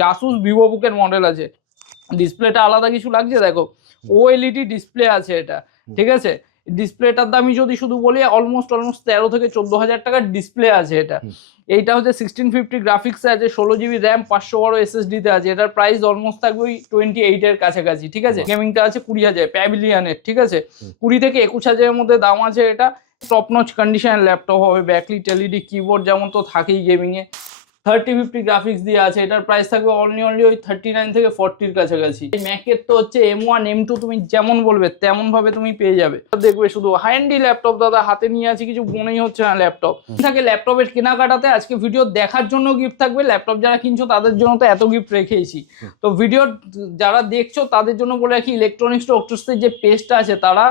হচ্ছে Asus ভিভোবুকের model আছে, ডিসপ্লেটা আলাদা কিছু লাগছে দেখো, ওএলইডি ডিসপ্লে আছে এটা, ঠিক আছে। ডিসপ্লেটার দামই যদি শুধু বলি অলমোস্ট 13 থেকে 14,000 টাকার ডিসপ্লে আছে এটা। এইটা হচ্ছে 1650 গ্রাফিক্স আছে, 16 GB র্যাম, 500 বড় SSD তে আছে। এটার প্রাইস অলমোস্ট থাকবে ওই 28 এর কাছাকাছি, ঠিক আছে। গেমিংটা আছে 20,000 প্যাভিলিয়নের, ঠিক আছে। 20 থেকে 21,000 এর মধ্যে দাম আছে এটা। টপ নচ কন্ডিশনের ল্যাপটপ হবে, ব্যাকলিট এলইডি কিবোর্ড যেমন তো থাকেই গেমিং এ। 3050 গ্রাফিক্স দিয়ে আছে, এটার প্রাইস থাকবে অনলি ওই 39 থেকে 40 কাছাকাছি। ম্যাকের তো হচ্ছে M1 M2 তুমি যেমন বলবে তেমন ভাবে তুমি পেয়ে যাবে। দেখবে শুধু হ্যান্ডি ল্যাপটপ দাদা হাতে নিয়ে আছে, কিছু মনেই হচ্ছে না ল্যাপটপ থাকে। ল্যাপটপের কেনাকাটাতে আজকে ভিডিও দেখার জন্য গিফট থাকবে, ল্যাপটপ যারা কিনছো তাদের জন্য তো এত গিফট রেখেইছি। তো ভিডিও যারা দেখছো তাদের জন্য বলে রাখি, ইলেকট্রনিক্স ডক্টরসের যে পেজটা আছে তারা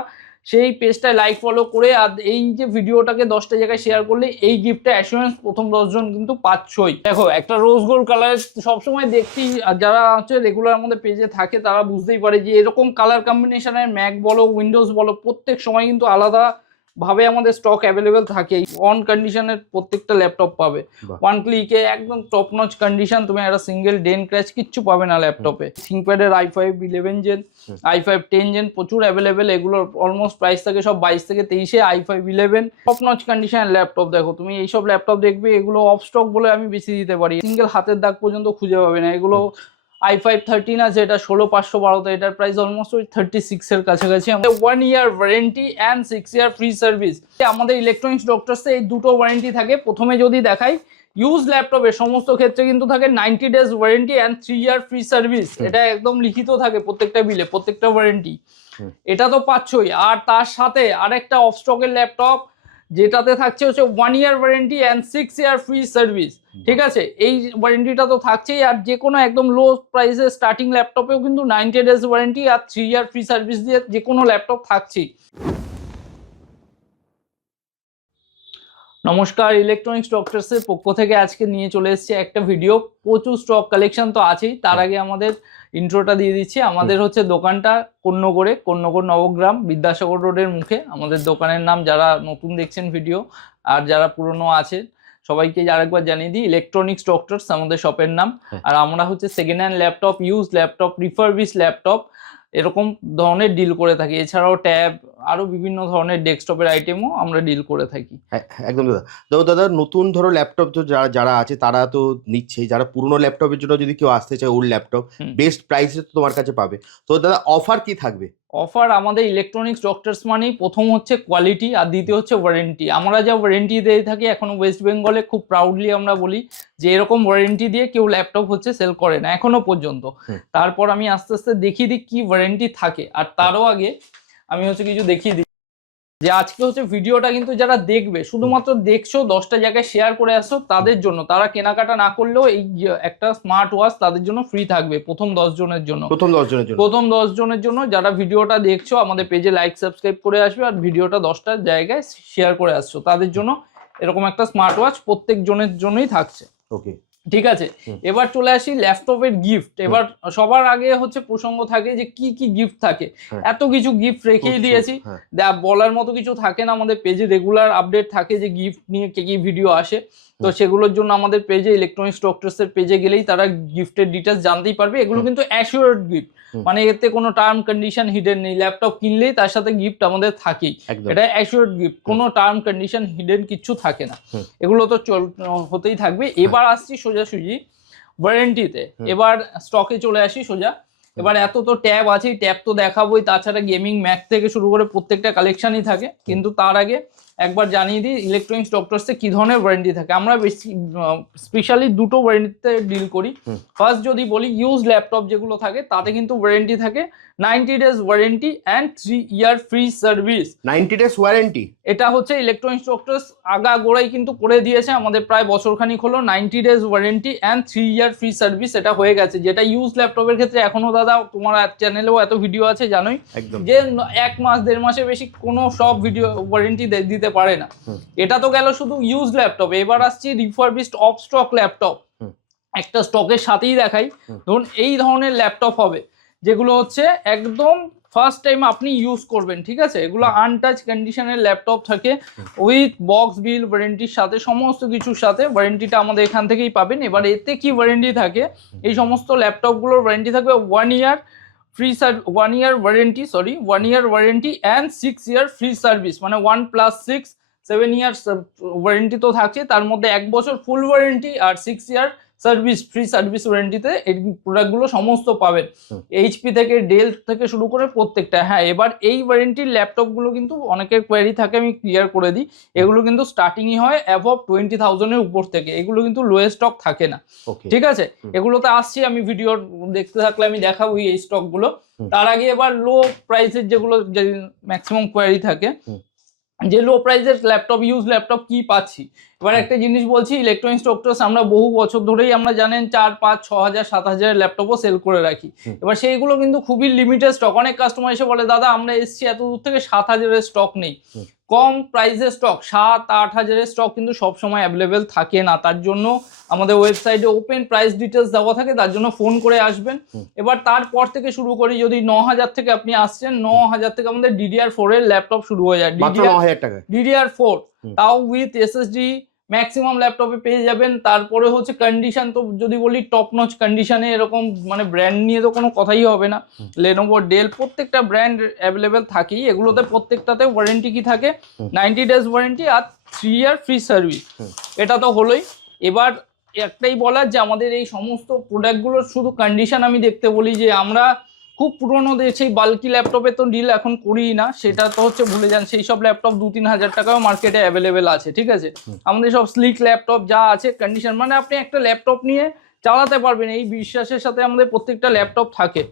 সেই পেজটায় লাইক ফলো করে আর এই যে ভিডিওটাকে 10টা জায়গায় শেয়ার করলে এই গিফটটা অ্যাসুরেন্স প্রথম 10 জন কিন্তু পাচ্ছই। দেখো একটা রোজ গোল্ড কালার সবসময় দেখছি, আর যারা হচ্ছে রেগুলার আমাদের পেজে থাকে তারা বুঝতেই পারে যে এরকম কালার কম্বিনেশনের ম্যাক বলো উইন্ডোজ বলো প্রত্যেক সময় কিন্তু আলাদা ভাবে আমাদের স্টক অ্যাভেলেবেল থাকে। অন কন্ডিশনের প্রত্যেকটা ল্যাপটপ পাবে, ওয়ান ক্লিকে একদম টপ নচ কন্ডিশন, তুমি একটা সিঙ্গেল ডেন ক্র্যাচ কিচ্ছু পাবে না ল্যাপটপে। থিংকপ্যাডের i5 11 জেন, i5 10 জেন প্রচুর অ্যাভেলেবেল, এগুলোর অলমোস্ট প্রাইস থাকে সব 22 থেকে 23-এ। i5 11 টপ নচ কন্ডিশনের ল্যাপটপ। দেখো তুমি এইসব ল্যাপটপ দেখবে এগুলো অফ স্টক বলে আমি বেশি দিতে পারি, সিঙ্গেল হাতের দাগ পর্যন্ত খুঁজে পাবে না। এগুলো i5 13 আছে, এটা 16512, এটার প্রাইস অলমোস্ট ওই 36 এর কাছাকাছি। 1 year warranty and 6 year free service আমাদের ইলেকট্রনিক্স ডক্টরসে এই দুটো ওয়ারেন্টি থাকে। প্রথমে যদি দেখাই ইউজ ল্যাপটপের সমস্ত ক্ষেত্রে কিন্তু থাকে 90 days warranty and 3 year free service, এটা একদম লিখিত থাকে প্রত্যেকটা বিলে, প্রত্যেকটা ওয়ারেন্টি এটা তো পাচ্ছই। আর তার সাথে আরেকটা অফ স্টকের ল্যাপটপ যেটাতে থাকছে হচ্ছে 1 year warranty and 6 year free service, ঠিক আছে। এই ওয়ারেন্টিটা তো থাকছেই, আর যে কোনো একদম লো প্রাইসে স্টার্টিং ল্যাপটপেও কিন্তু 90 ডেজ ওয়ারেন্টি আর 3 ইয়ার ফ্রি সার্ভিস দিয়ে যে কোনো ল্যাপটপ থাকছেই। নমস্কার, ইলেকট্রনিক্স ডক্টরসের পক্ষ থেকে আজকে নিয়ে চলে এসেছে একটা ভিডিও। প্রচুর স্টক কালেকশন তো আছেই, তার আগে আমাদের ইন্ট্রোটা দিয়ে দিচ্ছি। আমাদের হচ্ছে দোকানটা কন্যগড় নবগ্রাম বিদ্যাসাগর রোডের মুখে আমাদের দোকানের নাম। যারা নতুন দেখছেন ভিডিও আর যারা পুরনো আছেন সবাইকে আরেকবার জানিয়ে দিই, ইলেকট্রনিক্স ডক্টরস আমাদের শপের নাম। আর আমরা হচ্ছে second hand laptop, use laptop, refurbish laptop এরকম ধরনের ডিল করে থাকি। এছাড়াও ট্যাব আরো বিভিন্ন ধরনের ডেস্কটপের আইটেমও আমরা ডিল করে থাকি। একদম দাদা। তো দাদা নতুন ধরো ল্যাপটপ তো যারা আছে তারা তো নিচ্ছে, যারা পুরনো ল্যাপটপের জন্য যদি কেউ আসতে চায় ওল্ড ল্যাপটপ বেস্ট প্রাইসে তো তোমার কাছে পাবে। তো দাদা অফার কি থাকবে? অফার আমাদের ইলেকট্রনিক্স ডক্টরস মানেই প্রথম হচ্ছে কোয়ালিটি আর দ্বিতীয় হচ্ছে ওয়ারেন্টি। আমরা যা ওয়ারেন্টি দিয়ে থাকি এখনো ওয়েস্ট বেঙ্গলে খুব প্রাউডলি আমরা বলি যে এরকম ওয়ারেন্টি দিয়ে কেউ ল্যাপটপ হচ্ছে সেল করে না এখনো পর্যন্ত। তারপর আমি আস্তে আস্তে দেখিয়ে দিই কি ওয়ারেন্টি থাকে, আর তারও আগে আমি হচ্ছে কিছু দেখিয়ে দিই যে আজকে হচ্ছে ভিডিওটা কিন্তু যারা দেখবে শুধুমাত্র দেখছো 10টা জায়গায় শেয়ার করে আসছো তাদের জন্য, তারা কেনাকাটা না করলেও এই একটা স্মার্ট ওয়াচ তাদের জন্য ফ্রি থাকবে প্রথম 10 জনের জন্য। প্রথম 10 জনের জন্য যারা ভিডিওটা দেখছো আমাদের পেজে লাইক সাবস্ক্রাইব করে আসবে আর ভিডিওটা 10টা জায়গায় শেয়ার করে আসছো তাদের জন্য এরকম একটা স্মার্ট ওয়াচ প্রত্যেক জনের জন্যই থাকছে। ওকে, ঠিক আছে। এবার চলে আসি ল্যাপটপের গিফট। এবার সবার আগে হচ্ছে প্রসঙ্গ থাকে যে কি কি গিফট থাকে, এত কিছু গিফট রেখেই দিয়েছি, বলার মতো কিছু থাকে না। আমাদের পেজে রেগুলার আপডেট থাকে যে গিফট নিয়ে কি কি ভিডিও আসে, তো সেগুলোর জন্য আমাদের পেজে ইলেকট্রনিক্স ডক্টরসের পেজে গেলেই তারা গিফটের ডিটেলস জানতেই পারবে। এগুলো কিন্তু অ্যাসিওরড গিফট, মানে এতে কোনো টার্ম কন্ডিশন হিডেন নেই। ল্যাপটপ কিনলেই তার সাথে গিফট আমাদের থাকেই, এটা অ্যাসিওরড গিফট, কোনো টার্ম কন্ডিশন হিডেন কিচ্ছু থাকে না, এগুলো তো হতেই থাকবে। এবার আসছি সোজাসুজি ওয়ারেন্টিতে। এবার স্টকে চলে আসি সোজা। এবার এত তো ট্যাব আছেই, ট্যাব তো দেখাবোই, তাছাড়া গেমিং ম্যাক থেকে শুরু করে প্রত্যেকটা কালেকশনই থাকে। কিন্তু তার আগে একবার জানিয়ে দিই ইলেকট্রনিক্স ডক্টরসে কি ধরনের ওয়ারেন্টি থাকে। আমরা বেশি স্পেশালি দুটো ওয়ারেন্টিতে ডিল করি। ফার্স্ট যদি বলি ইউজ ল্যাপটপ যেগুলো থাকে তাতে কিন্তু ওয়ারেন্টি থাকে 90 days warranty and 3 year free service. 90 days warranty এটা হচ্ছে ইলেকট্রনিক্স ডক্টরস আগাগোড়াই কিন্তু করে দিয়েছে, আমাদের প্রায় বছরখানিক হলো। 90 days warranty and 3 year free service এটা হয়ে গেছে, যেটা ইউজ ল্যাপটপের ক্ষেত্রে এখনো দাদা তোমার চ্যানেলেও এত ভিডিও আছে জানোই যে 1 মাস 1.5 মাসের বেশি কোনো সব ভিডিও ওয়ারেন্টি দিতে পারে না। এটা তো গেল শুধু ইউজ ল্যাপটপ। এবার আসছি রিফারবিশড অফ স্টক ল্যাপটপ। একটা স্টকের সাথেই দেখাই, ধরুন এই ধরনের ল্যাপটপ হবে যেগুলো হচ্ছে একদম ফার্স্ট টাইম আপনি ইউজ করবেন, ঠিক আছে? এগুলো আনটাচ কন্ডিশনের ল্যাপটপ থাকে, উইথ বক্স বিল ওয়ারেন্টির সাথে, সমস্ত কিছুর সাথে। ওয়ারেন্টিটা আমাদের এখান থেকেই পাবেন। এবার এতে কি ওয়ারেন্টি থাকে, এই সমস্ত ল্যাপটপগুলোর ওয়ারেন্টি থাকবে 1 ইয়ার free 1 year warranty, 1 year warranty and 6 year free service, মানে 1 + 6 7 ইয়ার্স ওয়ারেন্টি তো থাকছে, তার মধ্যে 1 বছর ফুল ওয়ারেন্টি আর 6 ইয়ার সার্ভিস, ফ্রি সার্ভিস ওয়ারেন্টিতে এই প্রোডাক্টগুলো সমস্ত পাবেন। এইচপি থেকে, ডেল থেকে শুরু করে প্রত্যেকটা। হ্যাঁ, এবার এই ওয়ারেন্টির ল্যাপটপগুলো কিন্তু অনেকের কোয়ারি থাকে, আমি ক্লিয়ার করে দিই। এগুলো কিন্তু স্টার্টিংই হয় অ্যাবভ 20,000 এর উপর থেকে, এগুলো কিন্তু লোয়েস্ট স্টক থাকে না, ঠিক আছে? এগুলোতে আসছি আমি, ভিডিও দেখতে থাকলে আমি দেখাবো এই স্টকগুলো। তার আগে এবার লো প্রাইসের যেগুলো ম্যাক্সিমাম কোয়ারি থাকে, যে লো প্রাইসের ল্যাপটপ, ইউজ ল্যাপটপ কি পাচ্ছি। এবার একটা জিনিস বলছি, ইলেকট্রনিক্স স্টকস আমরা বহু বছর ধরেই আমরা জানেন 4, 5, 6 হাজার 7 হাজারের ল্যাপটপও সেল করে রাখি। এবার সেইগুলো কিন্তু খুবই লিমিটেড স্টক। অনেক কাস্টমার এসে বলে, দাদা আমরা এসছি এত দূর থেকে, 7 হাজারের স্টক নেই। কম প্রাইসের স্টক 7, 8 হাজারের স্টক কিন্তু সবসময় অ্যাভেলেবেল থাকে না। তার জন্য আমাদের ওয়েবসাইটে ওপেন প্রাইস ডিটেলস দেওয়া থাকে, তার জন্য ফোন করে আসবেন। এবার তারপর থেকে শুরু করি, যদি 9,000 থেকে আপনি আসছেন, 9,000 থেকে আমাদের DDR4 এর ল্যাপটপ শুরু হয়ে যায়। DDR4 তাও উইথ SSD ম্যাক্সিমাম ল্যাপটপে পেয়ে যাবেন। তারপরে হচ্ছে কন্ডিশন, তো যদি বলি টপ নচ কন্ডিশনে, এরকম মানে ব্র্যান্ড নিয়ে তো কোনো কথাই হবে না। লেনোভো, ডেল প্রত্যেকটা ব্র্যান্ড অ্যাভেলেবেল থাকেই। এগুলোতে প্রত্যেকটাতে ওয়ারেন্টি কি থাকে, 90 ডেজ ওয়ারেন্টি আর 3 ইয়ার ফ্রি সার্ভিস। এটা তো হলোই। এবার একটাই বলার যে আমাদের এই সমস্ত প্রোডাক্টগুলোর শুধু কন্ডিশন আমি দেখতে বলি, যে আমরা খুব পুরোনো সেই বাল্কি ল্যাপটপে তো ডিল এখন করি না, সেটা তো হচ্ছে ভুলে যান। সেই সব ল্যাপটপ 2-3 হাজার টাকাও মার্কেটে অ্যাভেলেবেল আছে, ঠিক আছে? আমাদের সব স্লিক ল্যাপটপ যা আছে কন্ডিশন, মানে আপনি একটা ল্যাপটপ নিয়ে চালাতে পারবেন, এই বিশ্বাসের সাথে আমাদের প্রত্যেকটা ল্যাপটপ থাকে,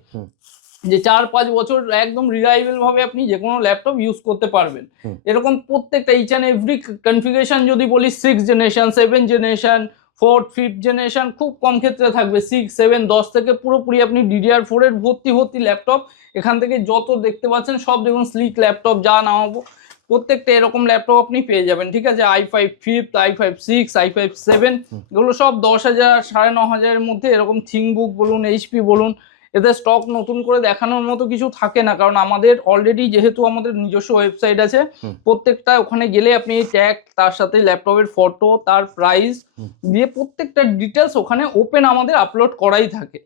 যে 4-5 বছর একদম রিলায়েবল ভাবে আপনি যে কোনো ল্যাপটপ ইউজ করতে পারবেন। এরকম প্রত্যেকটা ইচ অ্যান্ড এভরি কনফিগারেশন, যদি বলি 6 generation, 7 generation, 4th 5th generation, খুব কম ক্ষেত্রে থাকবে 6, 7, 10 থেকে পুরোপুরি আপনি DDR4 এর ভর্তি ল্যাপটপ এখান থেকে যত দেখতে পাচ্ছেন সব দেখুন স্লিক ল্যাপটপ, যা নামাবো প্রত্যেকটা এরকম ল্যাপটপ আপনি পেয়ে যাবেন, ঠিক আছে? i5 5th, i5 6, i5 7, এগুলো সব 10,000, 9,500 মধ্যে। এরকম থিংকবুক বলুন, HP বলুন, এদের স্টক নতুন করে দেখানোর মতো কিছু থাকে না, কারণ আমাদের অলরেডি যেহেতু আমাদের নিজস্ব ওয়েবসাইট আছে, প্রত্যেকটা ওখানে গেলে আপনি ট্যাগ, তার সাথে ল্যাপটপের ফটো, তার প্রাইস দিয়ে প্রত্যেকটা ডিটেলস ওখানে ওপেন আমাদের আপলোড করাই থাকে।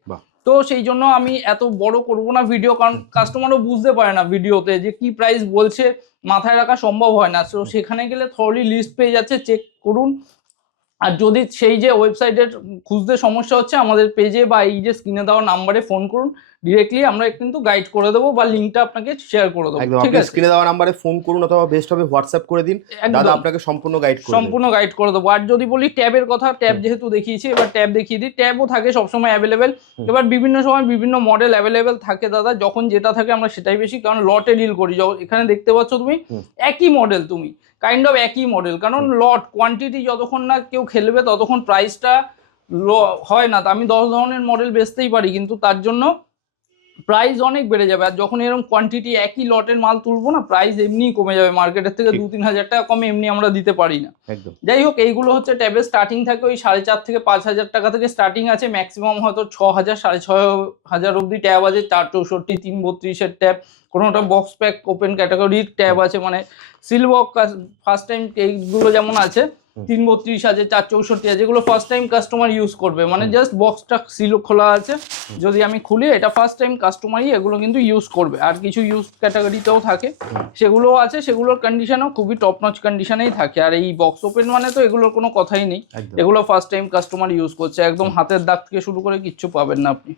তো সেই জন্য আমি এত বড় করব না ভিডিও, কারণ কাস্টমারও বুঝতে পারে না ভিডিওতে যে কি প্রাইস বলছে, মাথায় রাখা সম্ভব হয় না। তো সেখানে গেলে থরলি লিস্ট পেয়ে যাচ্ছে, চেক করুন। আর যদি সেই যে ওয়েবসাইটের খুঁজতে সমস্যা হচ্ছে, আমাদের পেজে বা এই যে স্ক্রিনে দেওয়া নাম্বারে ফোন করুন, ডিরেক্টলি আমরা কিন্তু গাইড করে দেবো, বা লিঙ্কটা আপনাকে শেয়ার করে দেবো, ঠিক আছে? স্ক্রিনে দেওয়া নাম্বারে ফোন করুন, অথবা বেস্ট হবে হোয়াটসঅ্যাপ করে দিন, দাদা আপনাকে সম্পূর্ণ গাইড করে দেবো। আর যদি বলি ট্যাবের কথা, ট্যাব যেহেতু দেখিয়েছি, এবার ট্যাব দেখিয়ে দিই। ট্যাবও থাকে সবসময় অ্যাভেলেবেল। এবার বিভিন্ন সময় বিভিন্ন মডেল অ্যাভেলেবেল থাকে দাদা, যখন যেটা থাকে আমরা সেটাই বেশি, কারণ লটে ডিল করি। এখানে দেখতে পাচ্ছ তুমি একই মডেল, তুমি কাইন্ড অফ একই মডেল, কারণ লট কোয়ান্টিটি যতক্ষণ না কেউ খেলবে ততক্ষণ প্রাইসটা হয় না। তো আমি 10 ধরনের মডেল বেচতেই পারি, কিন্তু তার জন্য প্রাইস অনেক বেড়ে যাবে। আর যখন এরকম কোয়ান্টিটি একই লটের মাল তুলবো না, প্রাইস এমনিই কমে যাবে, মার্কেটের থেকে 2-3 হাজার টাকা কমে এমনি আমরা দিতে পারি না। যাই হোক, এইগুলো হচ্ছে ট্যাবের স্টার্টিং থাকে ওই 4.5 থেকে 5 হাজার টাকা থেকে স্টার্টিং আছে, ম্যাক্সিমাম হয়তো 6 হাজার, 6.5 হাজার অব্দি ট্যাব আছে। 464, 332 ট্যাব, কোনোটা বক্স প্যাক ওপেন ক্যাটাগরির ট্যাব আছে, মানে সিলবক ফার্স্ট টাইম এইগুলো যেমন আছে 332 আছে, 464 আছে, যেগুলো ফার্স্ট টাইম কাস্টমার ইউজ করবে, মানে জাস্ট বক্সটা সিল খোলা আছে, যদি আমি খুলি এটা ফার্স্ট টাইম কাস্টমারই এগুলো কিন্তু ইউজ করবে। আর কিছু ইউজ ক্যাটাগরিতেও থাকে, সেগুলোও আছে, সেগুলোর কন্ডিশনও খুবই টপ নচ কন্ডিশনেই থাকে। আর এই বক্স ওপেন মানে তো এগুলোর কোনো কথাই নেই, এগুলো ফার্স্ট টাইম কাস্টমার ইউজ করছে, একদম হাতের দাগ থেকে শুরু করে কিচ্ছু পাবেন না আপনি,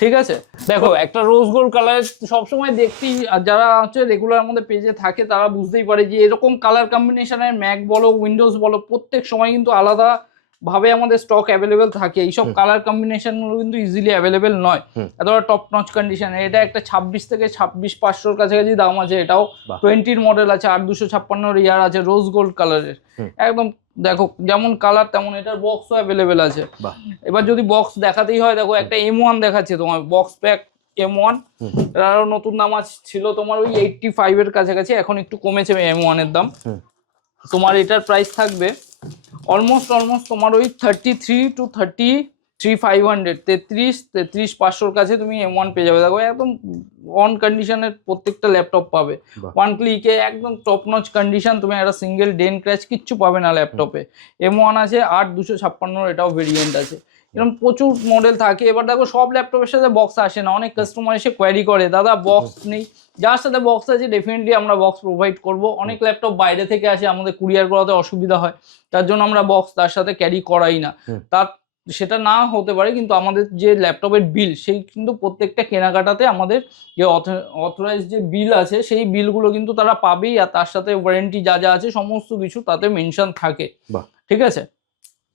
ঠিক আছে? দেখো, একটা রোজ গোল্ড কালার সবসময় দেখতেই, যারা হচ্ছে রেগুলার আমাদের পেজে থাকে তারা বুঝতেই পারে যে এরকম কালার কম্বিনেশনের ম্যাক বলো, উইন্ডোজ বলো, প্রত্যেক সময় কিন্তু আলাদা ভাবে আমাদের স্টক অ্যাভেলেবেল থাকে। এইসব কালার কম্বিনেশনগুলো কিন্তু ইজিলি অ্যাভেলেবেল নয়, এতটা টপ নচ কন্ডিশনে। এটা একটা 26 থেকে 26,500 কাছাকাছি দাম আছে, এটাও 20 মডেল আছে, 8256 ইয়ার আছে, রোজ গোল্ড কালারের একদম। দেখো যেমন কালার তেমন এটার বক্সও অ্যাভেলেবেল আছে। এবার যদি বক্স দেখাতেই হয়, দেখো একটা M1 দেখাচ্ছে তোমার, বক্স প্যাক M1, আরো নতুন দাম ছিল তোমার ওই 85 এর কাছাকাছি, এখন একটু কমেছে M1 এর দাম। তোমার এটার প্রাইস থাকবে অলমোস্ট তোমার ওই 33 to 30 3500 33,500 কাছে তুমি M1 পেয়ে যাবে। দেখো একদম অন কন্ডিশনের প্রত্যেকটা ল্যাপটপ পাবে, ওয়ান ক্লিকে একদম টপ নচ কন্ডিশন, তুমি একটা সিঙ্গেল ডেন ক্র্যাচ কিচ্ছু পাবে না ল্যাপটপে। M1 আছে 8256, এটাও ভেরিয়েন্ট আছে, এরকম প্রচুর মডেল থাকে। এবার দেখো সব ল্যাপটপের সাথে বক্স আসে না, অনেক কাস্টমার এসে কোয়ারি করে দাদা বক্স নেই, যার সাথে বক্স আছে ডেফিনেটলি আমরা বক্স প্রোভাইড করব। অনেক ল্যাপটপ বাইরে থেকে আসে, আমাদের কুরিয়ার করাতে অসুবিধা হয়, তার জন্য আমরা বক্স তার সাথে ক্যারি করাই না। তার সেটা না হতে পারে, কিন্তু আমাদের যে ল্যাপটপের বিল সেই কিন্তু প্রত্যেকটা কেনাকাটাতে আমাদের যে অথরাইজ যে বিল আছে সেই বিলগুলো কিন্তু তারা পাবেই, আর তার সাথে ওয়ারেন্টি যা যা আছে সমস্ত কিছু তাতে মেনশন থাকে। ঠিক আছে,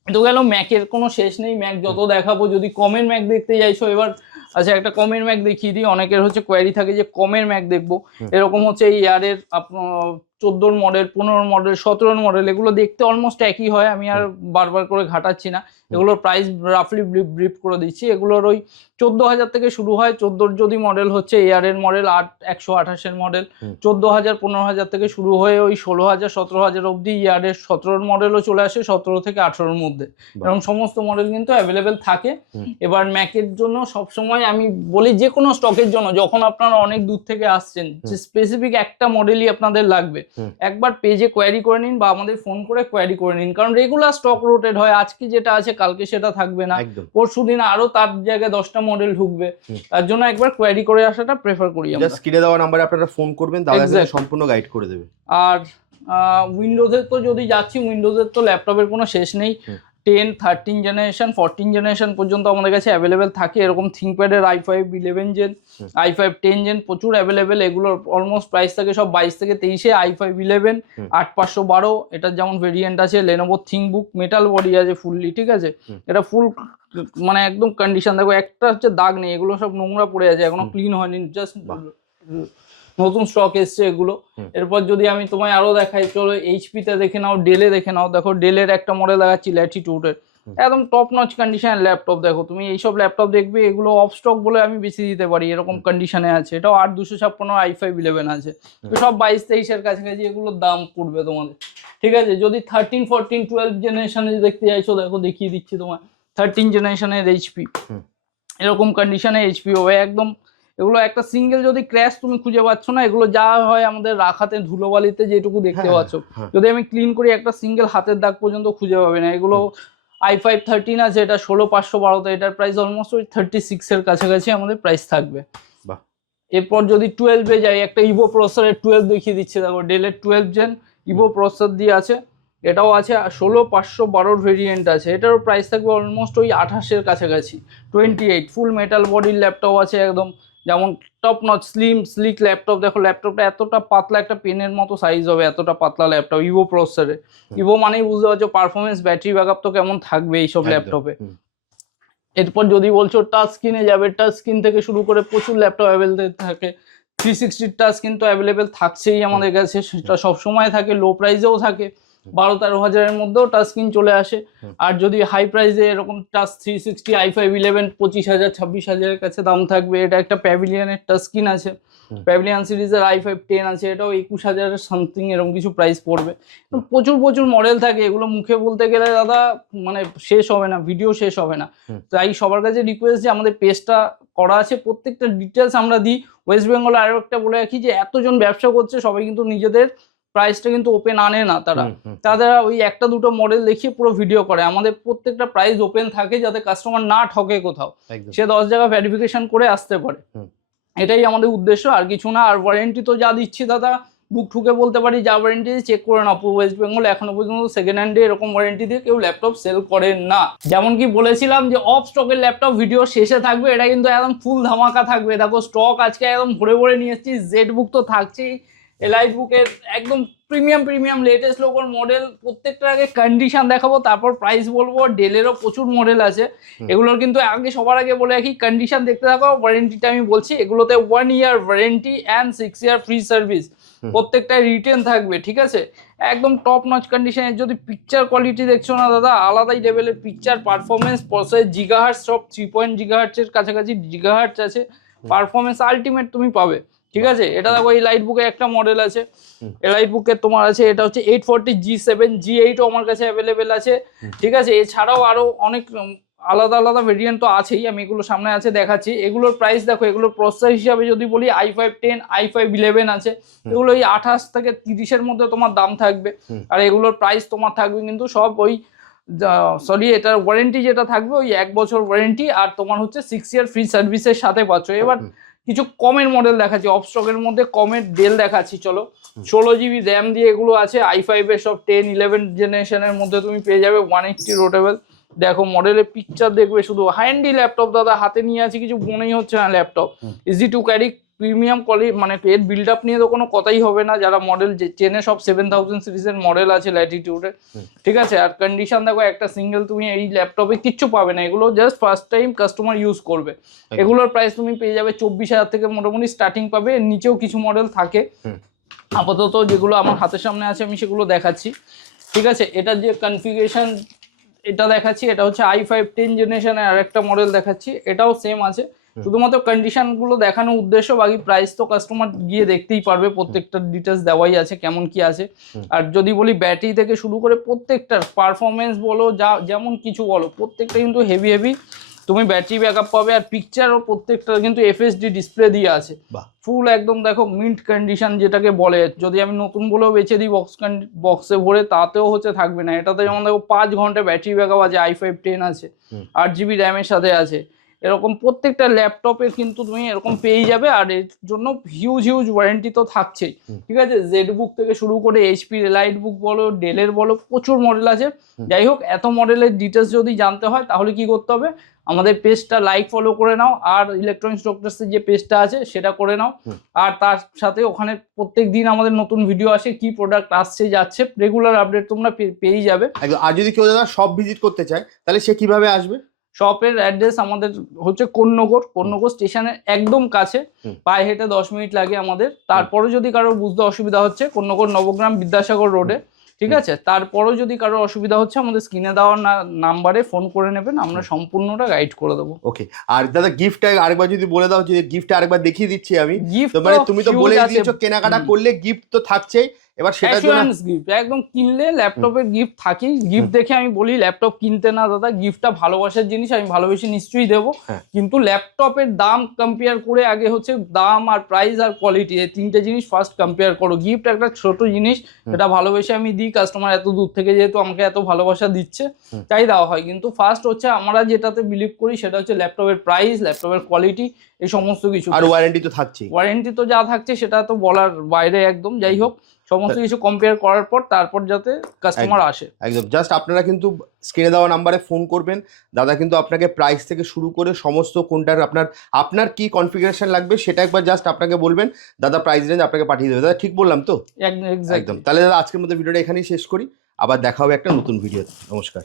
তো গেল ম্যাকের কোনো শেষ নেই, ম্যাক যত দেখাবো। যদি কমের ম্যাক দেখতে চাইছো, এবার আচ্ছা একটা কমের ম্যাক দেখিয়ে দিই। অনেকের হচ্ছে কোয়ারি থাকে যে কমের ম্যাক দেখবো, এরকম হচ্ছে এই ইয়ারের 14 মডেল, 15 মডেল, 17 মডেল, এগুলো দেখতে অলমোস্ট একই হয়, আমি আর বারবার করে ঘাটাচ্ছি না। এগুলোর প্রাইস রাফলি ব্রিফ করে দিচ্ছি। এগুলোর ওই 14,000 থেকে শুরু হয়, 14 যদি মডেল হচ্ছে এয়ারের মডেল, 128-এর মডেল 14,000 15,000 থেকে শুরু হয়ে ওই 16,000 17,000 অব্দি। ইয়ারের 17 মডেলও চলে আসে 17 থেকে 18-এর মধ্যে, এরকম সমস্ত মডেল কিন্তু অ্যাভেলেবেল থাকে। এবার ম্যাকের জন্য সবসময় আমি বলি যে কোনো স্টকের জন্য যখন আপনারা অনেক দূর থেকে আসছেন, যে স্পেসিফিক একটা মডেলই আপনাদের লাগবে, একবার পেজে কোয়ারি করে নিন বা আমাদের ফোন করে কোয়ারি করে নিন, কারণ রেগুলার স্টক রোটেট হয়, আজকে যেটা আছে কালকে সেটা থাকবে না, পরশুদিন আরো তার জায়গায় 10টা মডেল ঢুকবে, তার জন্য একবার কোয়ারি করে আসাটা প্রেফার করি আমরা। জাস্ট স্ক্রিনে দেওয়া নম্বরে আপনারা ফোন করবেন, দাদা সম্পূর্ণ গাইড করে দেবে। আর উইন্ডোজের তো যদি যাচ্ছি, উইন্ডোজের তো ল্যাপটপের কোনো শেষ নেই, 10, 13 জেনারেশন, 14 জেনারেশন পর্যন্ত আমাদের কাছে অ্যাভেলেবেল থাকে। এরকম থিঙ্কপ্যাডের i5 11 জেন, i5 10 জেন প্রচুর অ্যাভেলেবেল। এগুলোর অলমোস্ট প্রাইস থাকে সব 22 থেকে 23-এ। i5 11 8512, এটার যেমন ভেরিয়েন্ট আছে। লেনোভো থিঙ্কবুক, মেটাল বডি আছে ফুললি, ঠিক আছে, এটা ফুল মানে একদম কন্ডিশন, দেখো একটা হচ্ছে দাগ নেই, এগুলো সব নোংরা পড়ে আছে, এখনো ক্লিন হয়নি, জাস্ট নতুন স্টক এসছে এগুলো। এরপর যদি আমি তোমায় আরো দেখাই, চলো এইচপি তে দেখে নাও, ডেলে দেখে নাও। দেখো ডেলের একটা মডেল দেখাচ্ছি, ল্যাটিটিউডের, একদম টপ নচ কন্ডিশন ল্যাপটপ। দেখো তুমি এইসব ল্যাপটপ দেখবে, এগুলো অফ স্টক বলে আমি বেশি দিতে পারি, এরকম কন্ডিশনে আছে। এটাও 8256 i5 11 আছে, তো সব 22-23-এর কাছাকাছি এগুলোর দাম পড়বে তোমাদের। ঠিক আছে, যদি 13 14 12 জেনারেশনে দেখতে চাইছো, দেখো দেখিয়ে দিচ্ছি তোমার 13 জেনারেশনের এইচপি, এরকম কন্ডিশনে এইচপি হবে একদম। এগুলো একটা সিঙ্গেল যদি ক্র্যাশ তুমি খুঁজে পাচ্ছ না, এগুলো যা হয় আমাদের রাখাতে ধুলোবালিতে যেটুকু দেখতে পাচ্ছ, যদি আমি ক্লিন করি একটা সিঙ্গেল হাতের দাগ পর্যন্ত খুঁজে পাবে না। এগুলো i5 13 আছে, এটা 16512, এটার প্রাইস অলমোস্ট ওই 36-এর কাছাকাছি আমাদের প্রাইস থাকবে। এরপর যদি 12-এ যাই, একটা ইভো প্রসেসরের 12 দেখিয়ে দিচ্ছে। দেখো ডেলের 12 জেন ইভো প্রসেসর দিয়ে আছে, এটাও আছে। 16512 ভেরিয়েন্ট আছে, এটারও প্রাইস থাকবে অলমোস্ট ওই 28-এর কাছাকাছি। 28 ফুল মেটাল বডির ল্যাপটপ আছে, একদম যেমন টপ নচ স্লিক ল্যাপটপ। দেখো ল্যাপটপটা এতটা পাতলা, একটা পেনের মতো সাইজ হবে, এতটা পাতলা ল্যাপটপ ইভো প্রসেসরে। ইভো মানেই বুঝতে পারছো পারফরমেন্স, ব্যাটারি ব্যাকআপ তো কেমন থাকবে এইসব ল্যাপটপে। এরপর যদি বলছো টাচ স্ক্রিনে যাবে, টাচ স্ক্রিন থেকে শুরু করে প্রচুর ল্যাপটপ অ্যাভেলেবেল থাকে। 360 টাচ কিন্তু অ্যাভেলেবেল থাকছেই আমাদের কাছে, সেটা সবসময় থাকে, লো প্রাইসেও থাকে, 12-13 হাজারের মধ্যেও টাচ স্ক্রিন চলে আসে। আর যদি হাই প্রাইসে এরকম টাচ 360 i5 11 25,000 26,000-এর কাছে দাম থাকবে। এটা একটা প্যাভিলিয়নের টাচ স্ক্রিন আছে, প্যাভিলিয়ন সিরিজের i5 10 আছে, এটাও 21,000 সামথিং এরকম কিছু প্রাইস পড়বে। প্রচুর মডেল থাকে, এগুলো মুখে বলতে গেলে দাদা মানে শেষ হবে না, ভিডিও শেষ হবে না। তাই সবার কাছে রিকোয়েস্ট যে আমাদের পেজটা করা আছে, প্রত্যেকটা ডিটেলস আমরা দিই। ওয়েস্ট বেঙ্গলে আরো একটা বলে রাখি যে এতজন ব্যবসা করছে, সবাই কিন্তু নিজেদের প্রাইসটা কিন্তু ওপেন আনে না, তারা ওই একটা দুটো মডেল দেখিয়ে পুরো ভিডিও করে। আমাদের প্রত্যেকটা প্রাইস ওপেন থাকে যাতে কাস্টমার না ঠকে কোথাও, সে 10 জায়গা ভেরিফিকেশন করে আসতে পারে, এটাই আমাদের উদ্দেশ্য, আর কিছু না। আর ওয়ারেন্টি তো যা দিচ্ছি দাদা, বুক ঠুকে বলতে পারি, যা ওয়ারেন্টি চেক করে না। পুরো ওয়েস্ট বেঙ্গল এখনো পর্যন্ত সেকেন্ড হ্যান্ডে এরকম ওয়ারেন্টি দিয়ে কেউ ল্যাপটপ সেল করে না। যেমন কি বলেছিলাম যে অফ স্টকের ল্যাপটপ ভিডিও শেষে থাকবে, এটা কিন্তু একদম ফুল ধামাকা থাকবে। দেখো স্টক আজকে একদম ভরে নিয়ে এসেছি। জেড বুক তো থাকছেই, এলাইট বুকের একদম প্রিমিয়াম লেটেস্ট লোকর মডেল, প্রত্যেকটার আগে কন্ডিশন দেখাবো, তারপর প্রাইস বলবো। ডেলেরও প্রচুর মডেল আছে, এগুলোর কিন্তু সবার আগে বলে রাখি কন্ডিশন দেখতে থাকো। ওয়ারেন্টিটা আমি বলছি, এগুলোতে 1 year warranty and 6 year free service, প্রত্যেকটাই রিটার্ন থাকবে, ঠিক আছে। একদম টপ নচ কন্ডিশনের। যদি পিকচার কোয়ালিটি দেখছো না দাদা, আলাদাই লেভেলের পিকচার পারফরমেন্স, প্রসেস জিগাহার্টজ সব 3 জিগাহার্টজের কাছাকাছি জিগাহার্টজ আছে, পারফরমেন্স আলটিমেট তুমি পাবে, ঠিক আছে। এটা দেখো এই লাইট বুকে একটা মডেল আছে, এলাইট বুকের তোমার আছে, এটা হচ্ছে 840 G7 G8ও আমার কাছে অ্যাভেলেবেল আছে, ঠিক আছে। এছাড়াও আরো অনেক আলাদা আলাদা ভেরিয়েন্ট তো আছেই, আমি এগুলো সামনে আছে দেখাচ্ছি। এগুলোর প্রাইস দেখো, এগুলোর প্রসেসর হিসাবে যদি বলি i5-10 i5-11 আছে, এগুলো এই 28 থেকে 30-এর মধ্যে তোমার দাম থাকবে। আর এগুলোর প্রাইস তোমার থাকবে কিন্তু সব ওই সরি এটার ওয়ারেন্টি যেটা থাকবে ওই 1 বছর ওয়ারেন্টি, আর তোমার হচ্ছে 6 ইয়ার ফ্রি সার্ভিসের সাথে পাচ্ছ। এবার কিছু কমের মডেল দেখাচ্ছি, অফ স্টকের মধ্যে কমের ডেল দেখাচ্ছি। চলো 16 GB র্যাম দিয়ে এগুলো আছে, i5 এর সব 10-11 জেনারেশনের মধ্যে তুমি পেয়ে যাবে, 180 রোটেবল। দেখো মডেলের পিকচার দেখবে, শুধু হ্যান্ডি ল্যাপটপ দাদা, হাতে নিয়ে আছে কিছু মনেই হচ্ছে না laptop. Easy to carry, premium quality, মানে এর বিল্ড আপ নিয়ে তো কোনো কথাই হবে না। যারা মডেল চেনে সব 7000 সিরিজের মডেল আছে ল্যাটিটিউডে, ঠিক আছে। আর কন্ডিশন দেখো, একটা সিঙ্গেল তুমি এই ল্যাপটপে কিচ্ছু পাবে না, এগুলো just first time customer use করবে। এগুলোর প্রাইস তুমি পেয়ে যাবে 24,000 থেকে মোটামুটি স্টার্টিং পাবে, এর নিচেও কিছু মডেল থাকে। আপাতত যেগুলো আমার হাতের সামনে আছে আমি সেগুলো দেখাচ্ছি, ঠিক আছে। এটার যে কনফিগারেশন এটা দেখাচ্ছি, এটা হচ্ছে i5-10 জেনারেশনের আর একটা মডেল দেখাচ্ছি, এটাও সেম আছে। শুধুমাত্র কন্ডিশন গুলো দেখানোর উদ্দেশ্য, বাকি প্রাইস তো কাস্টমার গিয়ে দেখতেই পারবে, প্রত্যেকটা ডিটেলস দেওয়াই আছে কেমন কি আছে। আর যদি বলি ব্যাটারি থেকে শুরু করে প্রত্যেকটার পারফরমেন্স বলো, যা যেমন কিছু বলো, প্রত্যেকটা কিন্তু হেভি হেভি তুমি ব্যাটারি ব্যাকআপ পাবে। আর পিকচারও প্রত্যেকটা কিন্তু FHD ডিসপ্লে দিয়ে আছে, ফুল একদম দেখো মিন্ট কন্ডিশন যেটাকে বলে। যদি আমি নতুন বলেও বেচে দিই বক্সে ভরে, তাতেও হচ্ছে থাকবে না। এটাতে যেমন দেখো 5 ঘন্টা ব্যাটারি ব্যাকআপ আছে, i5-10 আছে, 8 GB র্যামের সাথে আছে। এরকম প্রত্যেকটা ল্যাপটপের কিন্তু তুমি এরকম পেয়ে যাবে। আর এর জন্য হিউজ ওয়ারেন্টি তো থাকছেই, ঠিক আছে। জেডবুক থেকে শুরু করে HP এলাইট বুক বলো, ডেলের বলো, প্রচুর মডেল আছে। যাই হোক, এত মডেলের ডিটেলস যদি জানতে হয় তাহলে কি করতে হবে, আমাদের পেজটা লাইক ফলো করে নাও, আর ইলেকট্রনিক্স ডক্টরসের যে পেজটা আছে সেটা করে নাও। আর তার সাথে ওখানে প্রত্যেক দিন আমাদের নতুন ভিডিও আসে, কি প্রোডাক্ট আসছে যাচ্ছে, রেগুলার আপডেট তোমরা পেয়েই যাবে। আর যদি কেউ দাদা সব ভিজিট করতে চায় তাহলে সে কিভাবে আসবে? শপের অ্যাড্রেস আমাদের হচ্ছে কোন্নগর স্টেশনের একদম কাছে, পায়ে হেঁটে 10 মিনিট লাগে আমাদের। তারপরে যদি কারোর বুঝতে অসুবিধা হচ্ছে, কোন্নগর নবগ্রাম বিদ্যাসাগর রোডে, ঠিক আছে। তারপরেও যদি কারোর অসুবিধা হচ্ছে, আমাদের স্ক্রিনে দেওয়ার নাম্বারে ফোন করে নেবেন, আমরা সম্পূর্ণটা গাইড করে দেবো। ওকে। আর দাদা গিফট আরেকবার যদি বলে দাও, যে গিফট আরেকবার দেখিয়ে দিচ্ছি আমি। গিফট মানে তুমি তো বলে দিয়েছো কেনাকাটা করলে গিফট তো থাকছেই, এবার সেটার জন্য গিফট একদম কিনলে ল্যাপটপের গিফট থাকেই। গিফট দেখে আমি বলি ল্যাপটপ কিনতে না দাদা, গিফটটা ভালোবাসার জিনিস, আমি ভালোবেসে নিশ্চয়ই দেবো। কিন্তু ল্যাপটপের দাম কম্পেয়ার করে আগে হচ্ছে দাম আর প্রাইস আর কোয়ালিটি, এই তিনটে জিনিস ফার্স্ট কম্পেয়ার করো। গিফট একটা ছোট জিনিস, এটা ভালোবেসে আমি দিই, কাস্টমার এত দূর থেকে যেহেতু আমাকে এত ভালোবাসা দিচ্ছে তাই দেওয়া হয়। কিন্তু ফার্স্ট হচ্ছে আমরা যেটাতে বিলিভ করি সেটা হচ্ছে ল্যাপটপের প্রাইস, ল্যাপটপের কোয়ালিটি, এই সমস্ত কিছু। আর ওয়ারেন্টি তো থাকছে, ওয়ারেন্টি তো যা থাকছে সেটা তো বলার বাইরে একদম। যাই হোক, সমস্ত কিছু কম্পেয়ার করার পর তারপর যাতে কাস্টমার আসে। একদম জাস্ট আপনারা কিন্তু স্ক্রিনে দেওয়া নাম্বারে ফোন করবেন, দাদা কিন্তু আপনাকে প্রাইস থেকে শুরু করে সমস্ত কোনটার আপনার কি কনফিগারেশন লাগবে সেটা একবার জাস্ট আপনাকে বলবেন, দাদা প্রাইস রেঞ্জ আপনাকে পাঠিয়ে দেবে। দাদা ঠিক বললাম তো? একদম। তাহলে দাদা আজকের মতো ভিডিওটা এখানেই শেষ করি, আবার দেখা হবে একটা নতুন ভিডিওতে। নমস্কার।